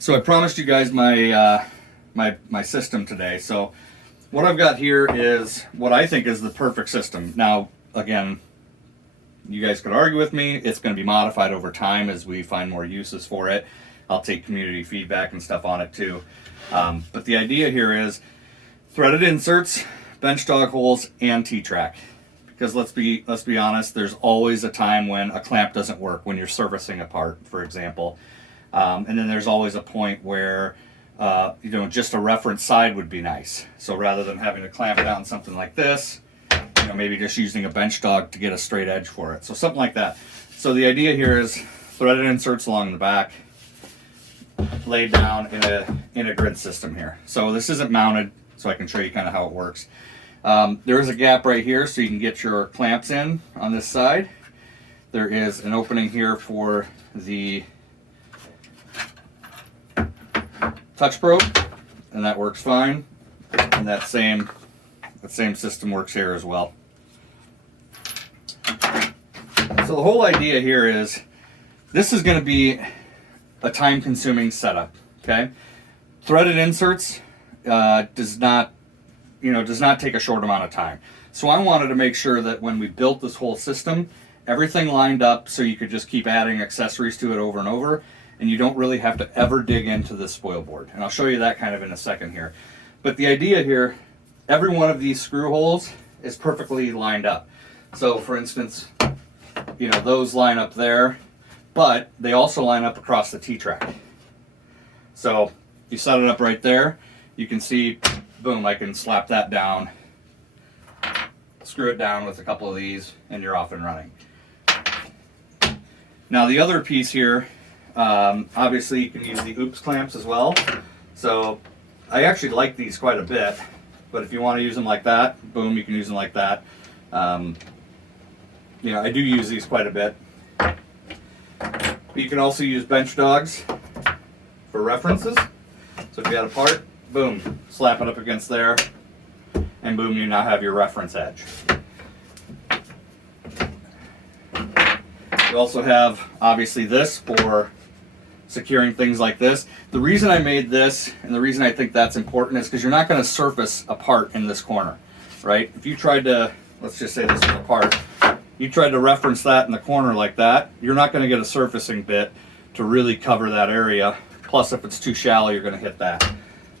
So I promised you guys my my system today. So what I've got here is what I think is the perfect system. Now, again, you guys could argue with me. It's going to be modified over time as we find more uses for it. I'll take community feedback and stuff on it too. But the idea here is threaded inserts, bench dog holes, and T-track. Because let's be honest, there's always a time when a clamp doesn't work when you're servicing a part, for example. And then there's always a point where just a reference side would be nice. So rather than having to clamp down something like this, maybe just using a bench dog to get a straight edge for it. So something like that. So the idea here is threaded inserts along the back, laid down in a grid system here. So this isn't mounted, so I can show you kind of how it works. There is a gap right here so you can get your clamps in on this side. There is an opening here for the touch probe, and that works fine. And that same system works here as well. So the whole idea here is this is going to be a time-consuming setup. Okay, threaded inserts does not take a short amount of time. So I wanted to make sure that when we built this whole system, everything lined up so you could just keep adding accessories to it over and over, and you don't really have to ever dig into this spoil board. And I'll show you that kind of in a second here. But the idea here, every one of these screw holes is perfectly lined up. So for instance, those line up there, but they also line up across the T-track. So you set it up right there, you can see, boom, I can slap that down, screw it down with a couple of these, and you're off and running. Now the other piece here, obviously you can use the oops clamps as well. So I actually like these quite a bit, but if you want to use them like that, boom, you can use them like that. I do use these quite a bit. But you can also use bench dogs for references. So if you got a part, boom, slap it up against there, and boom, you now have your reference edge. You also have, obviously, this for securing things like this. The reason I made this, and the reason I think that's important, is because you're not going to surface a part in this corner, right? If you tried to, let's just say this is a part, you tried to reference that in the corner like that, you're not going to get a surfacing bit to really cover that area. Plus, if it's too shallow, you're going to hit that.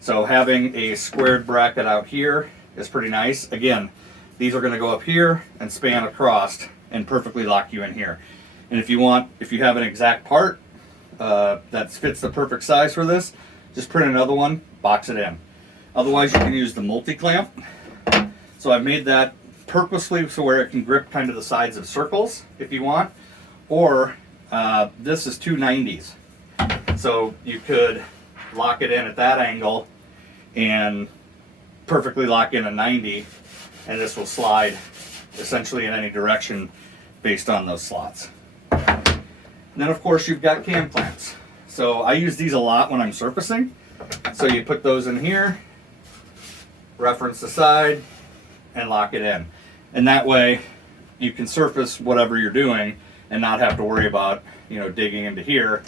So having a squared bracket out here is pretty nice. Again, these are going to go up here and span across and perfectly lock you in here. And if you have an exact part that fits the perfect size for this, just print another one, box it in. Otherwise, you can use the multi-clamp. So I've made that purposely so where it can grip kind of the sides of circles if you want. Or this is 290s. So you could lock it in at that angle and perfectly lock in a 90, and this will slide essentially in any direction based on those slots. And then of course you've got cam clamps. So I use these a lot when I'm surfacing. So you put those in here, reference the side, and lock it in. And that way you can surface whatever you're doing and not have to worry about digging into here.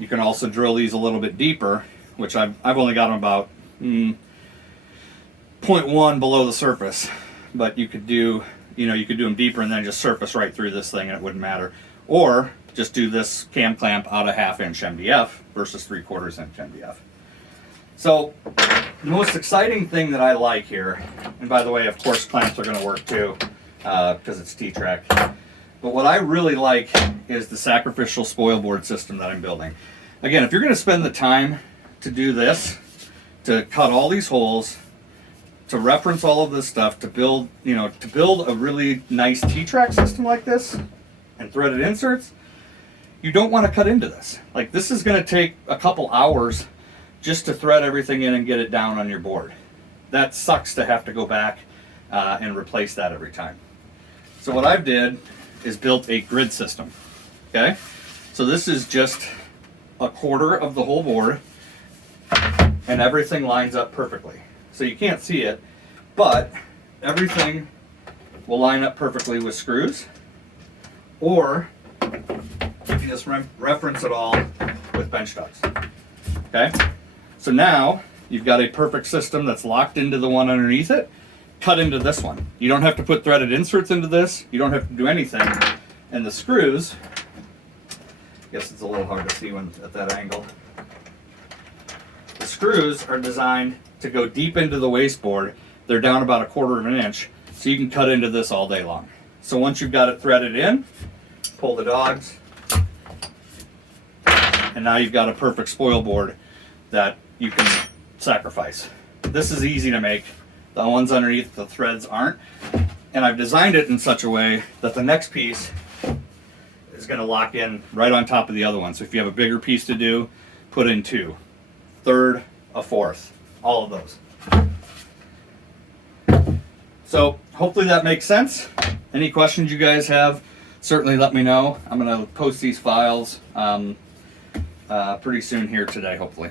You can also drill these a little bit deeper, which I've only got them about 0.1 below the surface. But you could do them deeper and then just surface right through this thing and it wouldn't matter. Or just do this cam clamp out a 1/2 inch MDF versus 3/4 inch MDF. So the most exciting thing that I like here, and by the way, of course, clamps are going to work too because it's T-track. But what I really like is the Sacrificial Spoilboard system that I'm building. Again, if you're going to spend the time to do this, to cut all these holes, to reference all of this stuff, to build a really nice T-track system like this, and threaded inserts, you don't want to cut into this. Like, this is going to take a couple hours just to thread everything in and get it down on your board. That sucks to have to go back and replace that every time. So what I've did is built a grid system. Okay, so this is just a quarter of the whole board, and everything lines up perfectly. So you can't see it, but everything will line up perfectly with screws, or you can just reference it all with bench dogs. Okay, so now you've got a perfect system that's locked into the one underneath it, cut into this one. You don't have to put threaded inserts into this. You don't have to do anything. And the screws, I guess it's a little hard to see when at that angle. The screws are designed to go deep into the wasteboard. They're down about 1/4 of an inch, so you can cut into this all day long. So once you've got it threaded in, pull the dogs, and now you've got a perfect spoil board that you can sacrifice. This is easy to make. The ones underneath the threads aren't. And I've designed it in such a way that the next piece is going to lock in right on top of the other one. So if you have a bigger piece to do, put in 2, 3rd, a 4th, all of those. So hopefully that makes sense. Any questions you guys have, certainly let me know. I'm going to post these files pretty soon here today, hopefully.